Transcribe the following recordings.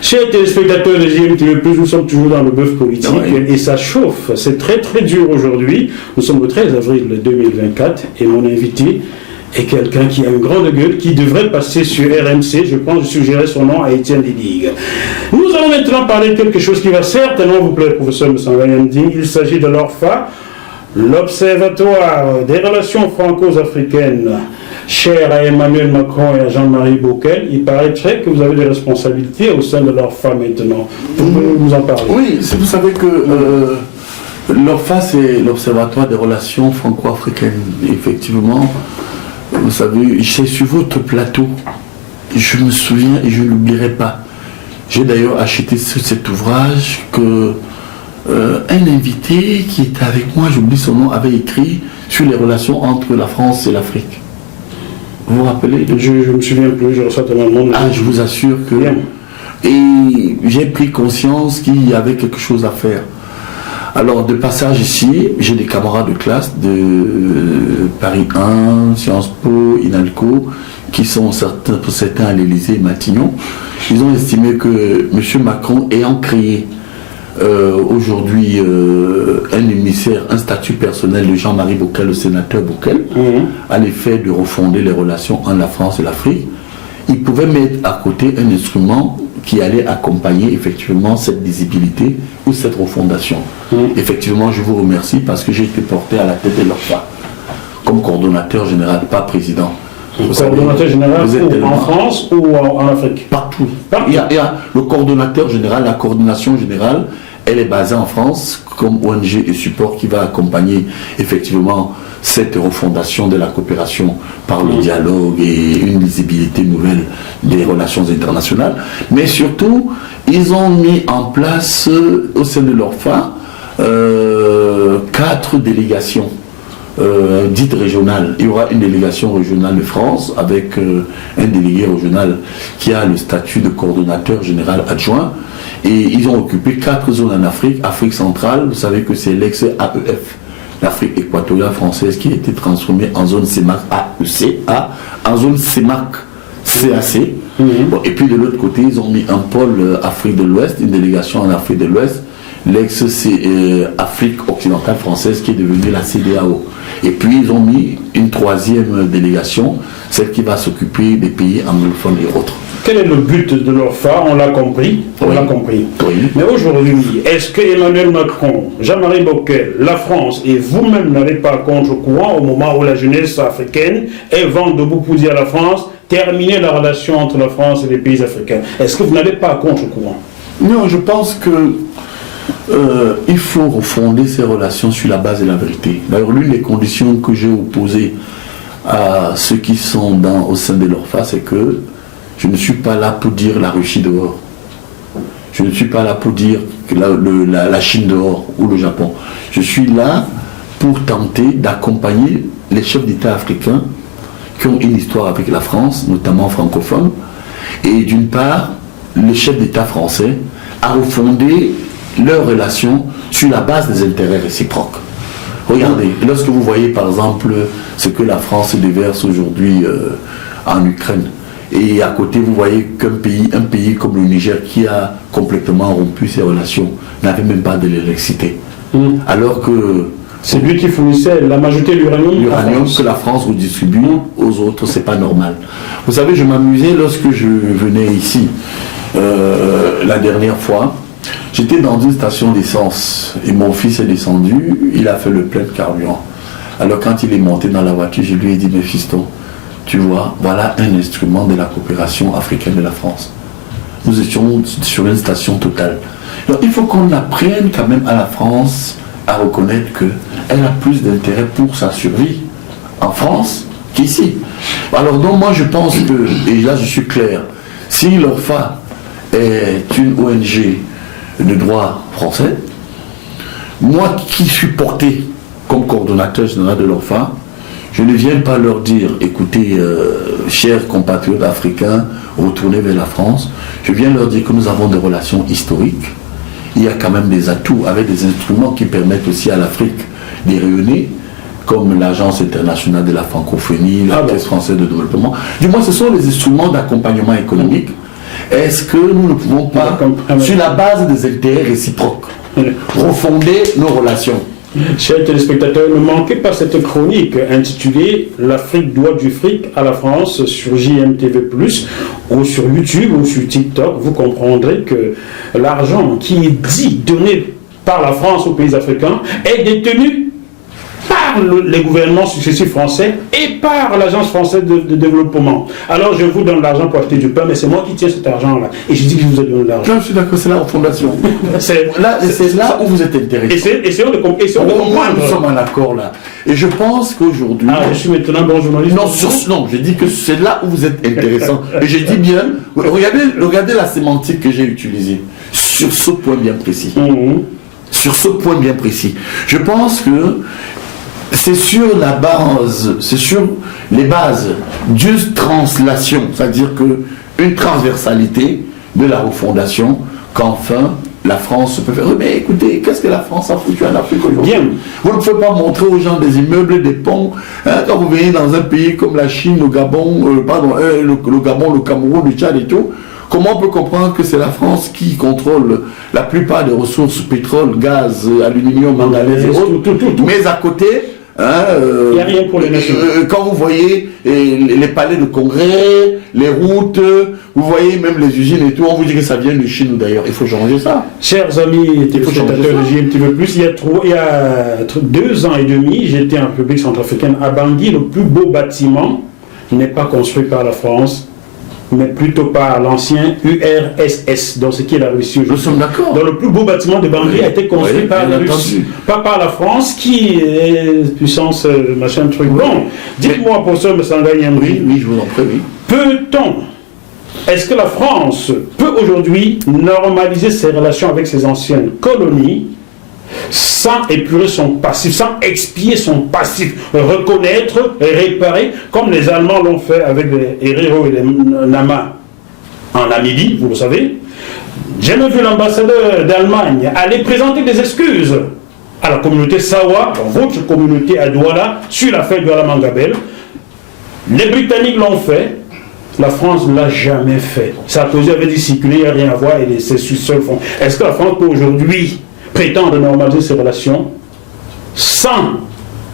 Chers téléspectateurs de JMTV+, nous sommes toujours dans le bœuf politique et ça chauffe. C'est très très dur aujourd'hui. Nous sommes le 13 avril 2024 et mon invité est quelqu'un qui a une grande gueule, qui devrait passer sur RMC. Je pense que je suggérerais son nom à Étienne Lidig. Nous allons maintenant parler de quelque chose qui va certainement vous plaire, professeur Moussangayanding. Il s'agit de l'ORFA, l'Observatoire des relations franco-africaines, cher à Emmanuel Macron et à Jean-Marie Bockel. Il paraîtrait que vous avez des responsabilités au sein de l'ORFA maintenant. Pouvez-vous nous en parler? Oui, vous savez que l'ORFA, c'est l'Observatoire des relations franco-africaines. Effectivement, vous savez, c'est sur votre plateau. Je me souviens et je ne l'oublierai pas. J'ai d'ailleurs acheté cet ouvrage que un invité qui était avec moi, j'oublie son nom, avait écrit sur les relations entre la France et l'Afrique. Vous vous rappelez? Je ne me souviens plus, je reçois tellement de monde. Ah, je vous assure que... Bien. Et j'ai pris conscience qu'il y avait quelque chose à faire. Alors, de passage ici, j'ai des camarades de classe de Paris 1, Sciences Po, INALCO, qui sont pour certains à l'Élysée et Matignon. Ils ont estimé que M. Macron ayant créé aujourd'hui un émissaire, un statut personnel de Jean-Marie Bockel, le sénateur Bockel, à l'effet de refonder les relations entre la France et l'Afrique, il pouvait mettre à côté un instrument qui allait accompagner effectivement cette visibilité ou cette refondation. Effectivement, je vous remercie parce que j'ai été porté à la tête de l'ORFA comme coordonnateur général, pas président. Coordonnateur général en France ou en Afrique? Partout. Il y a le coordonnateur général, la coordination générale, elle est basée en France comme ONG et support qui va accompagner effectivement cette refondation de la coopération par le dialogue et une visibilité nouvelle des relations internationales. Mais surtout, ils ont mis en place au sein de l'ORFA 4 délégations dites régionales. Il y aura une délégation régionale de France avec un délégué régional qui a le statut de coordonnateur général adjoint. Et ils ont occupé 4 zones en Afrique. Afrique centrale, vous savez que c'est l'ex-AEF, l'Afrique équatoriale française, qui a été transformée en zone CEMAC AECA, en zone CEMAC CAC. Bon, et puis de l'autre côté, ils ont mis un pôle Afrique de l'Ouest, une délégation en Afrique de l'Ouest, l'ex-Afrique occidentale française qui est devenue la CEDEAO. Et puis ils ont mis une 3e délégation, celle qui va s'occuper des pays anglophones et autres. Quel est le but de l'ORFA? On l'a compris. On l'a compris. Oui. Mais aujourd'hui, est-ce que Emmanuel Macron, Jean-Marie Bockel, la France et vous-même n'avez pas contre-courant au moment où la jeunesse africaine est vent debout pour dire à la France, terminer la relation entre la France et les pays africains? Est-ce que vous n'avez pas contre-courant? Non, je pense que il faut refonder ces relations sur la base de la vérité. D'ailleurs, l'une des conditions que j'ai opposées à ceux qui sont au sein de l'ORFA, c'est que je ne suis pas là pour dire la Russie dehors. Je ne suis pas là pour dire que la Chine dehors ou le Japon. Je suis là pour tenter d'accompagner les chefs d'État africains qui ont une histoire avec la France, notamment francophone, et d'une part, les chefs d'État français à refonder leurs relations sur la base des intérêts réciproques. Regardez, lorsque vous voyez par exemple ce que la France déverse aujourd'hui en Ukraine, et à côté vous voyez un pays comme le Niger qui a complètement rompu ses relations, n'avait même pas de l'électricité. Alors que c'est lui qui fournissait la majorité de l'uranium que la France redistribue aux autres, c'est pas normal. Vous savez, je m'amusais lorsque je venais ici la dernière fois. J'étais dans une station d'essence et mon fils est descendu, il a fait le plein de carburant. Alors quand il est monté dans la voiture, je lui ai dit, mais fiston, tu vois, voilà un instrument de la coopération africaine de la France. Nous étions sur une station totale. Donc il faut qu'on apprenne quand même à la France à reconnaître qu'elle a plus d'intérêt pour sa survie en France qu'ici. Alors donc moi je pense que, et là je suis clair, si l'ORFA est une ONG de droit français, moi qui suis porté comme coordonnateur général de l'ORFA, je ne viens pas leur dire, écoutez, chers compatriotes africains, retournez vers la France. Je viens leur dire que nous avons des relations historiques. Il y a quand même des atouts avec des instruments qui permettent aussi à l'Afrique de rayonner, comme l'Agence internationale de la francophonie, la Caisse française de développement. Du moins, ce sont les instruments d'accompagnement économique Est-ce que nous ne pouvons pas, sur la base des intérêts réciproques, refonder nos relations? Chers téléspectateurs, ne manquez pas cette chronique intitulée «L'Afrique doit du fric à la France» sur JMTV+, ou sur YouTube ou sur TikTok. Vous comprendrez que l'argent qui est dit donné par la France aux pays africains est détenu par les gouvernements successifs français et par l'Agence française de développement. Alors je vous donne l'argent pour acheter du pain, mais c'est moi qui tiens cet argent-là. Et je dis que je vous ai donné l'argent. Non, je suis d'accord, c'est la refondation. c'est là où vous êtes intéressé. Essayons de comprendre. Nous sommes en accord là. Et je pense qu'aujourd'hui... Ah, je suis maintenant bon journaliste. Non, je dis que c'est là où vous êtes intéressant. Et je dis bien, regardez la sémantique que j'ai utilisée sur ce point bien précis. Sur ce point bien précis. Je pense que c'est sur les bases d'une translation, c'est-à-dire une transversalité de la refondation qu'enfin la France peut faire. Mais écoutez, qu'est-ce que la France a foutu en Afrique aujourd'hui? Vous ne pouvez pas montrer aux gens des immeubles, des ponts. Quand vous venez dans un pays comme la Chine, le Gabon, le Gabon, le Cameroun, le Tchad et tout, comment on peut comprendre que c'est la France qui contrôle la plupart des ressources, pétrole, gaz, aluminium, manganèse et autres, mais à côté, il n'y a rien pour les nations. Quand vous voyez les palais de congrès, les routes, vous voyez même les usines et tout, on vous dit que ça vient de Chine ou d'ailleurs. Il faut changer ça. Chers amis téléspectateurs de JMTV+, il y a 2 ans et demi, j'étais en République centrafricaine à Bangui. Le plus beau bâtiment n'est pas construit par la France, mais plutôt par l'ancien URSS, dans ce qui est la Russie aujourd'hui. Nous sommes d'accord. Donc le plus beau bâtiment de Bangui a été construit par la Russie, pas par la France, qui est puissance, machin, truc. Bon, dites-moi, professeur Messanga Nyamri, oui, je vous en prie, oui. Est-ce que la France peut aujourd'hui normaliser ses relations avec ses anciennes colonies sans épurer son passif, sans expier son passif, reconnaître et réparer, comme les Allemands l'ont fait avec les Herero et les Nama en Namibie, vous le savez? J'ai même vu l'ambassadeur d'Allemagne aller présenter des excuses à la communauté Sawa, votre communauté à Douala, sur l'affaire Douala Mangabel. Les Britanniques l'ont fait. La France ne l'a jamais fait. Sarkozy avait dit circuler, il n'y a rien à voir, et c'est sur ce fond. Est-ce que la France peut aujourd'hui prétendre normaliser ses relations sans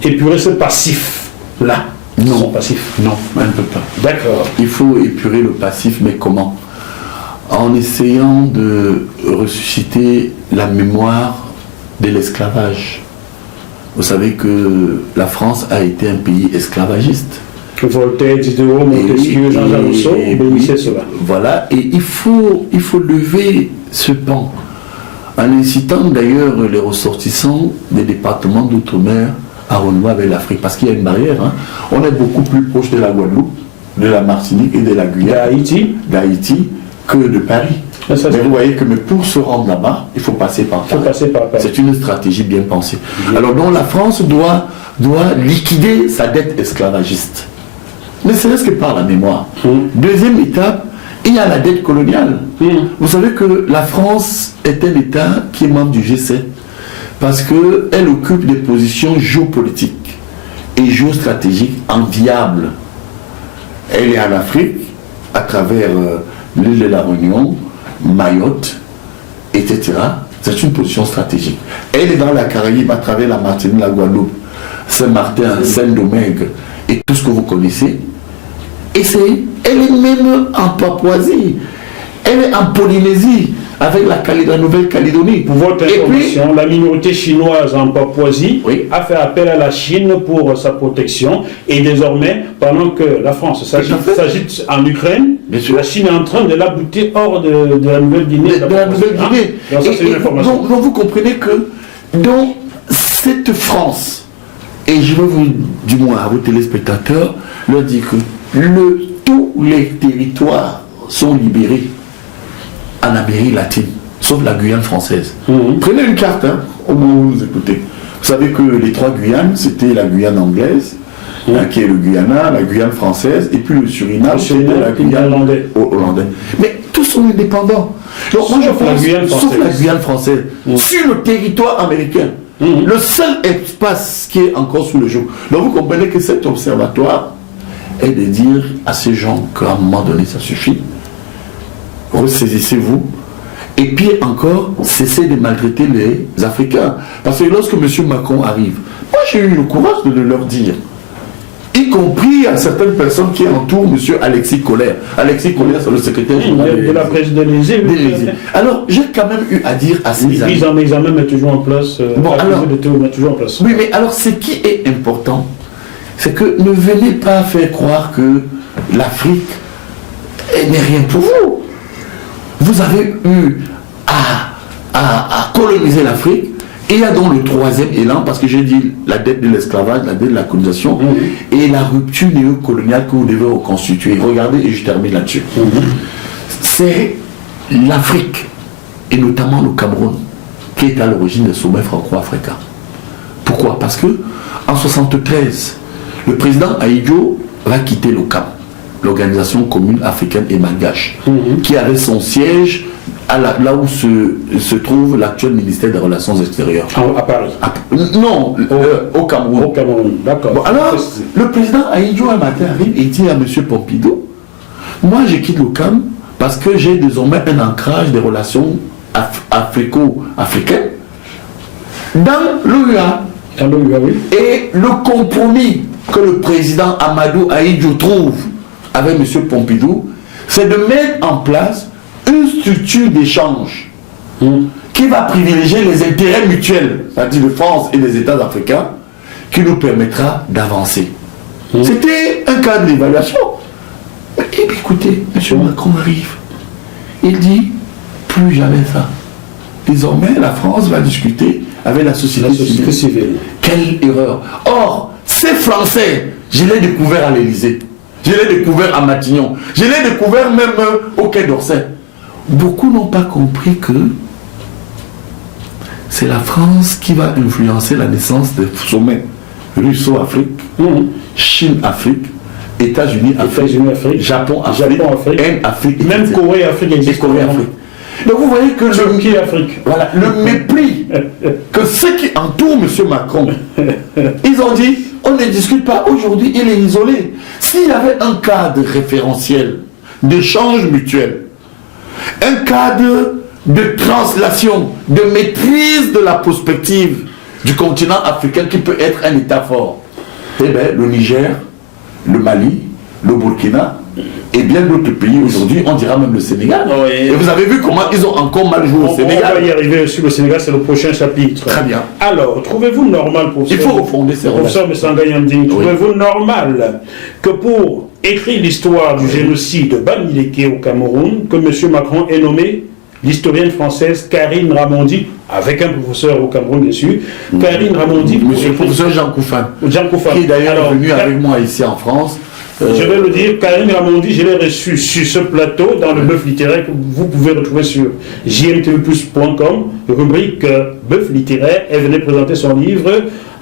épurer ce passif-là? Non. Son passif. Non, elle ne peut pas. D'accord. Il faut épurer le passif, mais comment? En essayant de ressusciter la mémoire de l'esclavage. Vous savez que la France a été un pays esclavagiste. Voltaire, Diderot, Montesquieu, Jean-Jacques Rousseau, bénissez cela. Voilà, et il faut lever ce pan, en incitant d'ailleurs les ressortissants des départements d'outre-mer à renouer avec l'Afrique, parce qu'il y a une barrière. On est beaucoup plus proche de la Guadeloupe, de la Martinique et de la Guyane, d'Haïti, que de Paris. Mais vous voyez que pour se rendre là-bas, il faut passer par Paris. C'est une stratégie bien pensée. Alors donc la France doit liquider sa dette esclavagiste. Ne serait-ce que par la mémoire. Deuxième étape, il y a la dette coloniale. Vous savez que la France est un État qui est membre du G7 parce qu'elle occupe des positions géopolitiques et géostratégiques enviables. Elle est en Afrique, à travers l'île de la Réunion, Mayotte, etc. C'est une position stratégique. Elle est dans la Caraïbe, à travers la Martinique, la Guadeloupe, Saint-Martin, Saint-Domingue et tout ce que vous connaissez. Et elle est même en Papouasie, elle est en Polynésie, avec la Nouvelle-Calédonie. Pour votre information, la minorité chinoise en Papouasie a fait appel à la Chine pour sa protection. Et désormais, pendant que la France s'agite en Ukraine, la Chine est en train de l'aboutir hors de la Nouvelle-Guinée. Donc vous comprenez que dans cette France, et je veux vous, du moins à vos téléspectateurs, leur dire que tous les territoires sont libérés en Amérique latine, sauf la Guyane française. Prenez une carte, au moment où vous nous écoutez. Vous savez que les 3 Guyanes, c'était la Guyane anglaise, qui est le Guyana, la Guyane française, et puis le Suriname, c'était la Guyane hollandaise. Mais tous sont indépendants. Donc moi je pense, sauf la Guyane française, sur le territoire américain. Le seul espace qui est encore sous le joug. Donc vous comprenez que cet observatoire est de dire à ces gens qu'à un moment donné ça suffit. ressaisissez-vous. Et puis encore, cessez de maltraiter les Africains. Parce que lorsque M. Macron arrive, moi j'ai eu le courage de le leur dire. Y compris à certaines personnes qui entourent M. Alexis Collère. Alexis Collère, c'est le secrétaire général de la présidence de l'Élysée. Alors, j'ai quand même eu à dire à ces amis. Mise en examen, mais toujours en place. Toujours en place. Oui, mais alors, ce qui est important, c'est que ne venez pas faire croire que l'Afrique n'est rien pour vous. Vous avez eu à coloniser l'Afrique. Et il y a donc le troisième élan, parce que j'ai dit la dette de l'esclavage, la dette de la colonisation, et la rupture néocoloniale que vous devez reconstituer. Regardez, et je termine là-dessus. C'est l'Afrique, et notamment le Cameroun, qui est à l'origine des sommets franco-africains. Pourquoi? Parce que en 1973, le président Ahidjo va quitter l'OCAM, l'Organisation commune africaine et malgache, qui avait son siège là où se trouve l'actuel ministère des Relations extérieures. À Paris? Non, au Cameroun. Au Cameroun, d'accord. Bon, alors, le président Ahidjo un matin arrive et dit à M. Pompidou, moi je quitte l'OCAM parce que j'ai désormais un ancrage des relations africo-africaines dans l'OUA. Dans l'OUA, oui. Et le compromis que le président Amadou Ahidjo trouve avec M. Pompidou, c'est de mettre en place une structure d'échange qui va privilégier les intérêts mutuels, c'est-à-dire de France et des États africains, qui nous permettra d'avancer. C'était un cadre d'évaluation. Et puis écoutez, M. Macron arrive. Il dit, plus jamais ça. Désormais, la France va discuter avec la société civile. Quelle erreur. Or, ces Français, je l'ai découvert à l'Élysée. Je l'ai découvert à Matignon. Je l'ai découvert même au Quai d'Orsay. Beaucoup n'ont pas compris que c'est la France qui va influencer la naissance des sommets Russo-Afrique, Chine-Afrique, États-Unis-Afrique, Japon-Afrique, Inde-Afrique, même Corée-Afrique et Corée-Afrique. Donc vous voyez que Voilà, le mépris que ceux qui entourent M. Macron, ils ont dit, on ne discute pas aujourd'hui, il est isolé. S'il y avait un cadre référentiel d'échange mutuel, un cadre de translation, de maîtrise de la prospective du continent africain qui peut être un État fort, eh bien, le Niger, le Mali, le Burkina et bien d'autres pays aujourd'hui, on dira même le Sénégal. Oui. Et vous avez vu comment ils ont encore mal joué au Sénégal. On va y arriver sur le Sénégal, c'est le prochain chapitre. Très bien. Alors, trouvez-vous normal pour il faut refonder ces relations. Trouvez-vous normal que pour écrire l'histoire du génocide de Bamileke au Cameroun, que M. Macron ait nommé l'historienne française Karine Ramondi, avec un professeur au Cameroun bien sûr, Karine Ramondi, monsieur le professeur Jean Koufan, qui est d'ailleurs venu avec moi ici en France. Je vais le dire, Karine Ramondi, je l'ai reçu sur ce plateau dans le bœuf littéraire que vous pouvez retrouver sur jmtvplus.com, rubrique bœuf littéraire. Elle venait présenter son livre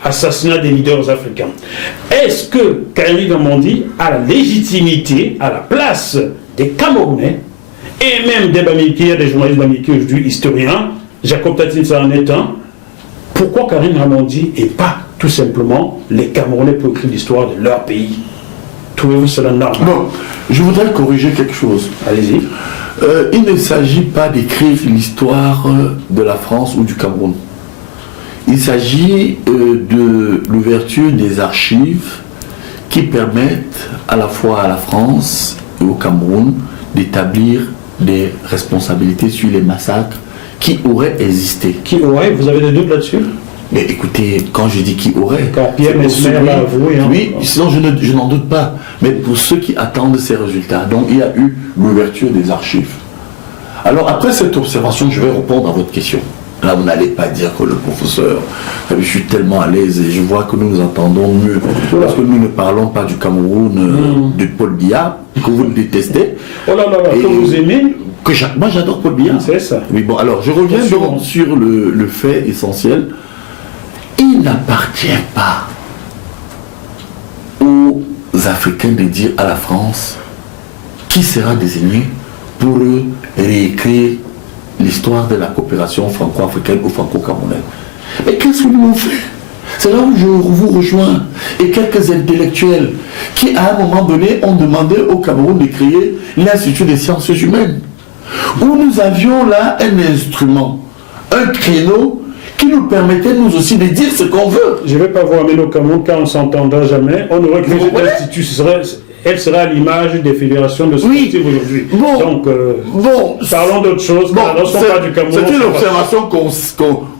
Assassinat des leaders africains. Est-ce que Karine Ramondi a la légitimité, à la place des Camerounais et même des Bamileke, des journalistes Bamileke aujourd'hui, historiens, Jacob Tatine ça en est un, pourquoi Karine Ramondi et pas tout simplement les Camerounais pour écrire l'histoire de leur pays? Trouvez-vous cela normal? Bon, je voudrais corriger quelque chose. Allez-y. Il ne s'agit pas d'écrire l'histoire de la France ou du Cameroun. Il s'agit de l'ouverture des archives qui permettent à la fois à la France et au Cameroun d'établir des responsabilités sur les massacres qui auraient existé. Qui aurait? Vous avez des doutes là-dessus? Mais écoutez, quand je dis qui aurait, quand Pierre Mesmer l'a avoué, oui, sinon je n'en doute pas. Mais pour ceux qui attendent ces résultats, donc il y a eu l'ouverture des archives. Alors après cette observation, je vais répondre à votre question. Là, vous n'allez pas dire que le professeur, je suis tellement à l'aise et je vois que nous nous entendons mieux. Parce que nous ne parlons pas du Cameroun, de Paul Biya, que vous détestez. Oh là là, que vous aimez. Moi j'adore Paul Biya. C'est ça. Oui, bon, alors je reviens donc sur le fait essentiel. Il n'appartient pas aux Africains de dire à la France qui sera désigné pour réécrire l'histoire de la coopération franco-africaine ou franco-camerounaise. Mais qu'est-ce que nous avons fait? C'est là où je vous rejoins. Et quelques intellectuels qui, à un moment donné, ont demandé au Cameroun de créer l'Institut des sciences humaines. où nous avions là un instrument, un créneau qui nous permettait nous aussi de dire ce qu'on veut. Je ne vais pas vous amener au Cameroun car on ne s'entendra jamais. On aurait créé cet institut, elle sera à l'image des fédérations de sportifs aujourd'hui. Bon, donc, parlons d'autre chose. Lorsqu'on parle du Cameroun, c'est une observation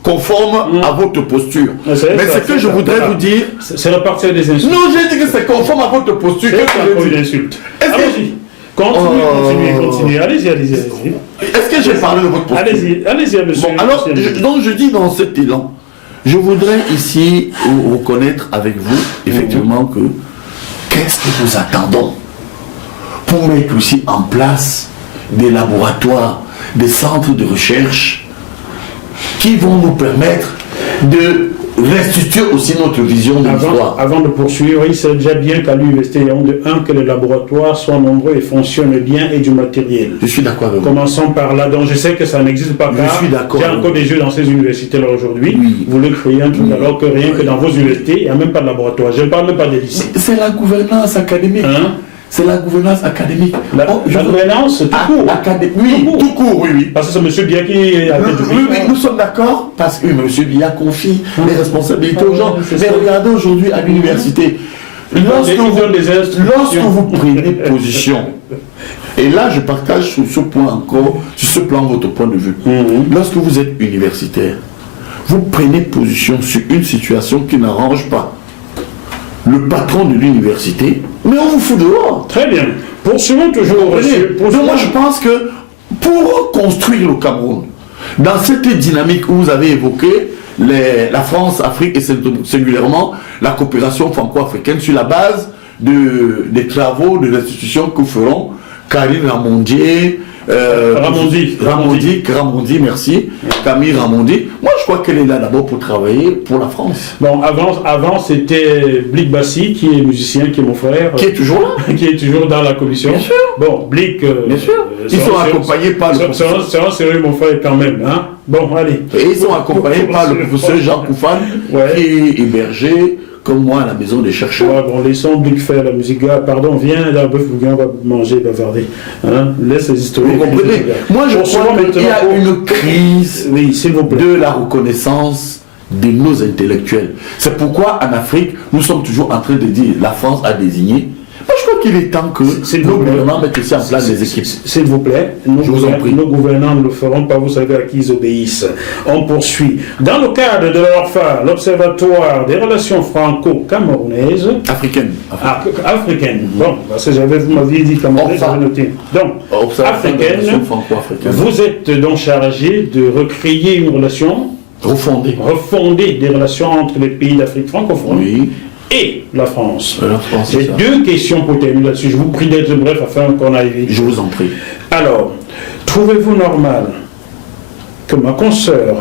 conforme à votre posture. Mais ce que je voudrais vous dire... C'est repartir des insultes. Non, j'ai dit que c'est conforme à votre posture. C'est encore une insulte. Allez-y. Continuez. Allez-y. Est-ce que j'ai parlé de votre posture? Allez-y, monsieur. Bon, alors, donc je dis dans cet élan, je voudrais ici reconnaître avec vous, effectivement, que qu'est-ce que nous attendons pour mettre aussi en place des laboratoires, des centres de recherche qui vont nous permettre de restituer aussi notre vision de l'histoire. Avant de poursuivre, il serait déjà bien qu'à l'université Yaoundé 1 que les laboratoires soient nombreux et fonctionnent bien et du matériel. Je suis d'accord avec vous. Commençons par là. Donc je sais que ça n'existe pas. Je suis d'accord. Il y a encore des jeux dans ces universités-là aujourd'hui. Oui. Vous le créez un truc alors que rien que dans vos universités, il n'y a même pas de laboratoire. Je ne parle même pas des lycées. C'est la gouvernance académique. C'est la gouvernance académique. La gouvernance, tout court. Oui, tout court, oui. Parce que c'est M. Bia qui a Oui, nous sommes d'accord parce que M. Bia confie les responsabilités aux gens. Mais regardez aujourd'hui à l'université, lorsque vous prenez position, et là je partage sur ce point encore, sur ce plan votre point de vue, lorsque vous êtes universitaire, vous prenez position sur une situation qui n'arrange pas le patron de l'université, mais on vous fout dehors. Très bien. Poursuivons toujours. Donc moi je pense que pour construire le Cameroun, dans cette dynamique où vous avez évoqué la France, Afrique et singulièrement la coopération franco-africaine sur la base des travaux de l'institution que feront Karine Ramondier, Ramondi, merci, Camille Ramondi. Moi, je crois qu'elle est là d'abord pour travailler pour la France. Bon, avant c'était Blick Bassi, qui est musicien, qui est mon frère. Qui est toujours là. Qui est toujours dans la commission. Bien sûr. Bon, Blick... bien sûr. Ils sont accompagnés par le professeur... C'est sérieux, mon frère, quand même. Hein? Bon, allez. Et ils sont accompagnés par le professeur Jean Koufane, qui est hébergé... comme moi à la maison des chercheurs. Ouais, bon, laissons Blick faire la musique. Pardon, viens dans Bœuf Bougain, on va manger, bavarder. Hein? Laisse les historiens. Vous comprenez? Moi, je crois qu'il y a une crise de la reconnaissance de nos intellectuels. C'est pourquoi en Afrique, nous sommes toujours en train de dire la France a désigné. Moi, je crois qu'il est temps que nos gouvernants mettent aussi en place des équipes. S'il vous plaît, nos gouvernants ne le feront pas, vous savez à qui ils obéissent. On poursuit. Dans le cadre de l'ORFA, l'Observatoire des relations franco-camerounaises... Africaines. Bon, parce que vous m'aviez dit camerounaise, j'avais noté. Donc, africaine, vous êtes donc chargé de recréer une relation... refonder des relations entre les pays d'Afrique francophone. Oui. Et la France. J'ai deux questions pour terminer là-dessus. Je vous prie d'être bref afin qu'on aille vite. Je vous en prie. Alors, trouvez-vous normal que ma consoeur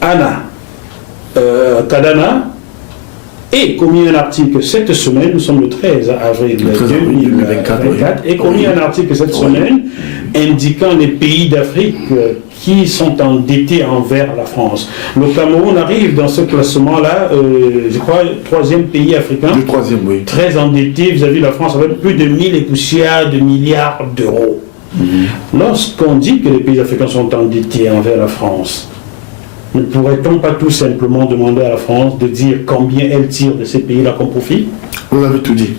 Anna Kadana ait commis un article cette semaine, nous sommes le 13 avril 2024, et commis un article cette semaine indiquant les pays d'Afrique qui sont endettés envers la France. Le Cameroun arrive dans ce classement-là, je crois, troisième pays africain. Le troisième, oui. Très endetté vis-à-vis de la France, avec plus de 1000 et poussières de milliards d'euros. Lorsqu'on dit que les pays africains sont endettés envers la France, ne pourrait-on pas tout simplement demander à la France de dire combien elle tire de ces pays-là comme profit? Vous avez tout dit.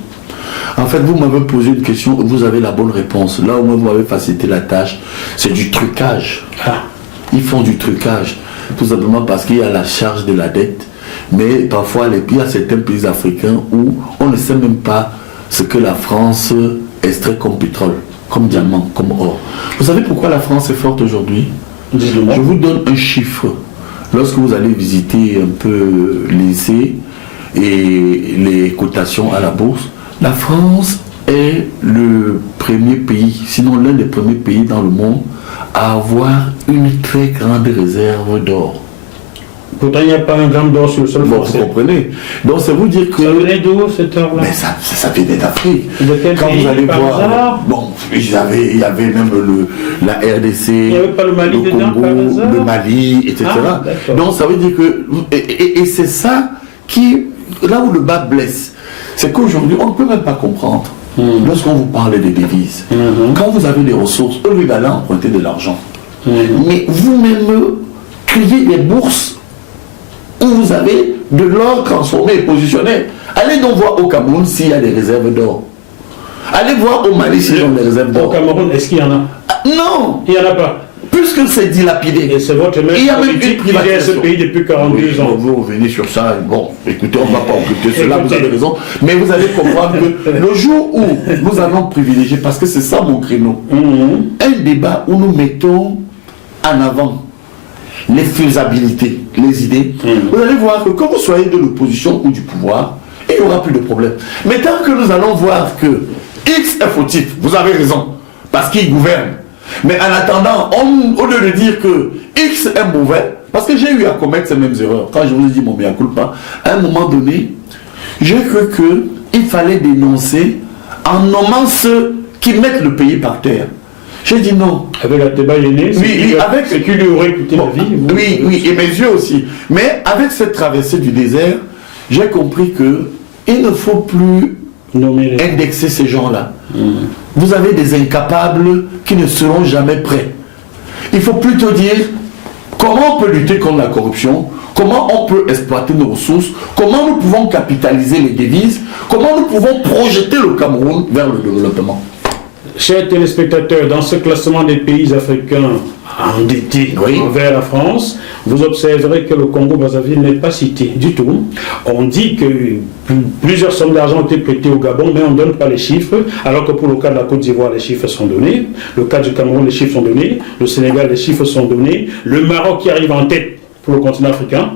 En fait, vous m'avez posé une question, vous avez la bonne réponse. Là où vous m'avez facilité la tâche, c'est du trucage. Ils font du trucage, tout simplement parce qu'il y a la charge de la dette. Mais parfois, il y a certains pays africains où on ne sait même pas ce que la France extrait comme pétrole, comme diamant, comme or. Vous savez pourquoi la France est forte aujourd'hui? Je vous donne un chiffre. Lorsque vous allez visiter un peu l'essai et les cotations à la bourse, la France est le premier pays, sinon l'un des premiers pays dans le monde à avoir une très grande réserve d'or. Pourtant, il n'y a pas un gramme d'or sur le sol français. Vous comprenez? Donc, ça veut dire que... Ça venait d'où, cette or-là? Mais ça venait d'Afrique. De quel Quand pays, vous allez par voir... hasard? Bon, il y avait même la RDC, il n'y avait pas le Mali dedans, Congo, par hasard? le Mali, etc. Donc, ça veut dire que... Et c'est ça qui... Là où le bas blesse, c'est qu'aujourd'hui, on ne peut même pas comprendre lorsqu'on vous parle des devises, quand vous avez des ressources, au lieu d'aller emprunter de l'argent, mais vous-même créez des bourses où vous avez de l'or transformé et positionné. Allez donc voir au Cameroun s'il y a des réserves d'or. Allez voir au Mali s'il y a des réserves d'or. Au Cameroun, est-ce qu'il y en a? Non. Il n'y en a pas. Puisque c'est dilapidé. Et c'est votre maître politique qui gère ce pays depuis 42 ans. Vous revenez sur ça. Bon, écoutez, on ne va pas occulter cela, vous avez raison. Mais vous allez comprendre que le jour où nous allons privilégier, parce que c'est ça mon créneau, un débat où nous mettons en avant les faisabilités, les idées, vous allez voir que quand vous soyez de l'opposition ou du pouvoir, il n'y aura plus de problème. Mais tant que nous allons voir que X est fautif, vous avez raison, parce qu'il gouverne. Mais en attendant, au lieu de dire que X est mauvais, parce que j'ai eu à commettre ces mêmes erreurs, quand je vous ai dit mon mea culpa, à un moment donné, j'ai cru qu'il fallait dénoncer en nommant ceux qui mettent le pays par terre. J'ai dit non. Avec la débat aîné, c'est qui lui aurait coûté la vie. Oui, et mes yeux aussi. Mais avec cette traversée du désert, j'ai compris que il ne faut plus indexer ces gens-là. Vous avez des incapables qui ne seront jamais prêts. Il faut plutôt dire comment on peut lutter contre la corruption, comment on peut exploiter nos ressources, comment nous pouvons capitaliser les devises, comment nous pouvons projeter le Cameroun vers le développement. Chers téléspectateurs, dans ce classement des pays africains endettés envers la France, vous observerez que le Congo-Brazzaville n'est pas cité du tout. On dit que plusieurs sommes d'argent ont été prêtées au Gabon, mais on ne donne pas les chiffres, alors que pour le cas de la Côte d'Ivoire, les chiffres sont donnés. Le cas du Cameroun, les chiffres sont donnés. Le Sénégal, les chiffres sont donnés. Le Maroc qui arrive en tête pour le continent africain,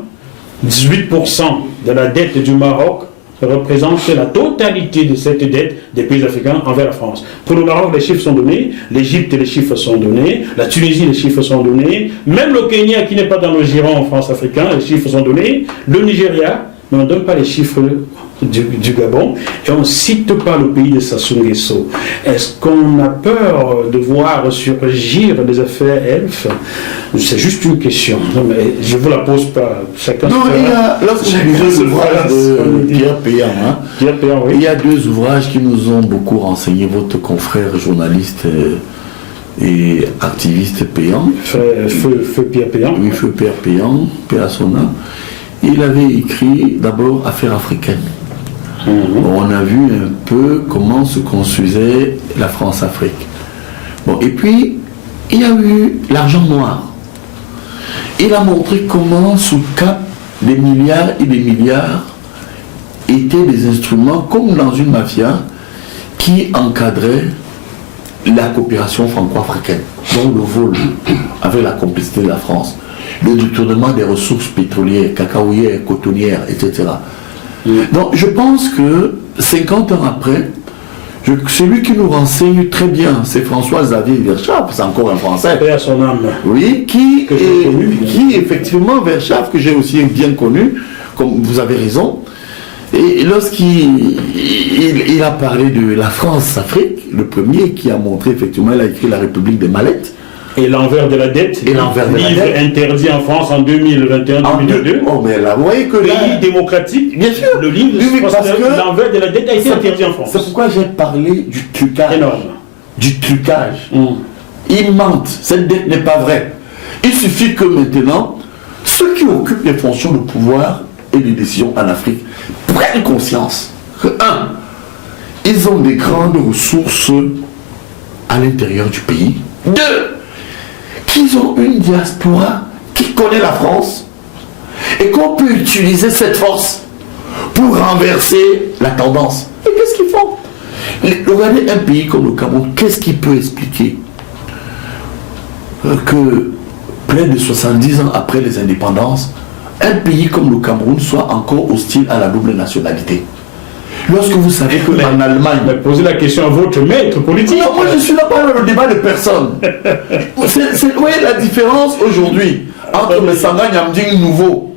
18% de la dette du Maroc représente la totalité de cette dette des pays africains envers la France. Pour le Maroc, les chiffres sont donnés, l'Égypte, les chiffres sont donnés, la Tunisie, les chiffres sont donnés, même le Kenya qui n'est pas dans le giron en France africain, les chiffres sont donnés, le Nigeria, mais on ne donne pas les chiffres du Gabon et on ne cite pas le pays de Sassou Nguesso. Est-ce qu'on a peur de voir surgir des affaires elfes? C'est juste une question. Mais je ne vous la pose pas. Chacun non, il y a, lorsque vous lisez l'ouvrage de Pierre Péan, il y a deux ouvrages qui nous ont beaucoup renseigné. Votre confrère journaliste et activiste Péan. Feu Pierre Péan. Oui, Feu Pierre Péan, Péa Sona. Il avait écrit d'abord Affaires africaines. On a vu un peu comment se construisait la France-Afrique. Bon, et puis, il y a eu l'argent noir. Il a montré comment, sous cap, des milliards et des milliards étaient des instruments, comme dans une mafia, qui encadraient la coopération franco-africaine, dont le vol, avec la complicité de la France, le détournement des ressources pétrolières, cacaoyères, cotonnières, etc. Donc je pense que 50 ans après, celui qui nous renseigne très bien, c'est François-Xavier Verschaff, c'est encore un Français. Paix à son âme. Oui, qui effectivement, Verschaff, que j'ai aussi bien connu, comme vous avez raison, et lorsqu'il a parlé de la France-Afrique, le premier qui a montré, effectivement, il a écrit La République des Mallettes. Et l'envers de la dette, livre interdit en France en 2021-2022. Oh, mais là, vous voyez que pays démocratique, bien sûr, le livre l'envers de la dette a été interdit en France. C'est pourquoi j'ai parlé du trucage. Énorme. Du trucage. Ils mentent, cette dette n'est pas vraie. Il suffit que maintenant, ceux qui occupent les fonctions de pouvoir et de décision en Afrique prennent conscience que, ils ont des grandes ressources à l'intérieur du pays. 2, qu'ils ont une diaspora qui connaît la France et qu'on peut utiliser cette force pour renverser la tendance. Et qu'est-ce qu'ils font? Regardez un pays comme le Cameroun, qu'est-ce qui peut expliquer que près de 70 ans après les indépendances, un pays comme le Cameroun soit encore hostile à la double nationalité? Lorsque vous savez qu'en Allemagne... Mais posez la question à votre maître politique. Non, moi je suis là pour le débat de personne. Vous voyez la différence aujourd'hui entre le Sanga Nyamding nouveau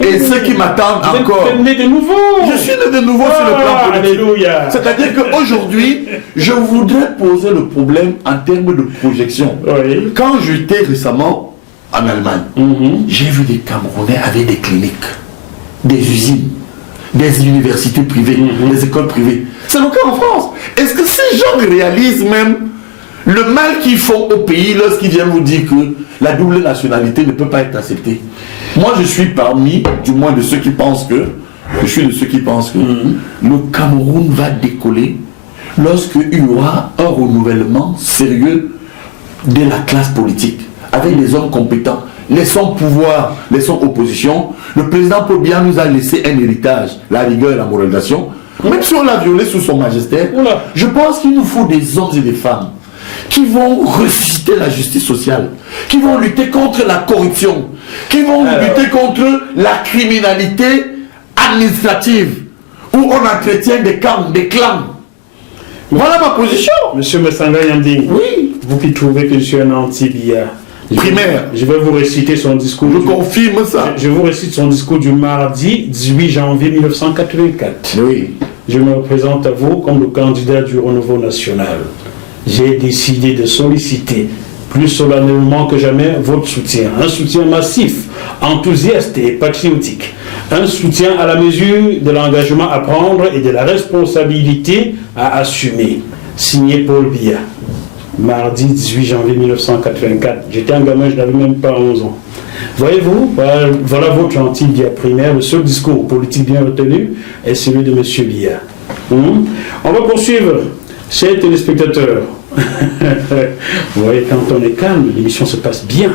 et ceux qui m'attendent encore. Vous êtes né de nouveau. Je suis né de nouveau sur le plan politique. Alléluia. C'est-à-dire qu'aujourd'hui, je voudrais poser le problème en termes de projection. Oui. Quand j'étais récemment en Allemagne, j'ai vu des Camerounais avec des cliniques, des usines, des universités privées, des écoles privées. C'est le cas en France. Est-ce que ces gens réalisent même le mal qu'ils font au pays lorsqu'ils viennent vous dire que la double nationalité ne peut pas être acceptée? Moi, je suis parmi, du moins de ceux qui pensent que, le Cameroun va décoller lorsqu'il y aura un renouvellement sérieux de la classe politique, avec des hommes compétents. Laissons pouvoir, laissons opposition. Le président Paul Biya nous a laissé un héritage, la rigueur et la moralisation. Même si on l'a violé sous son magistère, je pense qu'il nous faut des hommes et des femmes qui vont ressusciter la justice sociale, qui vont lutter contre la corruption, qui vont lutter contre la criminalité administrative, où on entretient des camps, des clans. Voilà ma position. Monsieur Massanga Yanding, oui. Vous qui trouvez que je suis un anti-Biya, primaire. Je vais vous réciter son discours. Je confirme ça. Je vous récite son discours du mardi 18 janvier 1984. Oui. Je me représente à vous comme le candidat du renouveau national. J'ai décidé de solliciter plus solennellement que jamais votre soutien. Un soutien massif, enthousiaste et patriotique. Un soutien à la mesure de l'engagement à prendre et de la responsabilité à assumer. Signé Paul Biya. Mardi 18 janvier 1984. J'étais un gamin, je n'avais même pas 11 ans. Voyez-vous, voilà votre anti-Biya primaire. Le seul discours politique bien retenu est celui de M. Biya. On va poursuivre. Chers téléspectateurs, vous voyez, quand on est calme, l'émission se passe bien.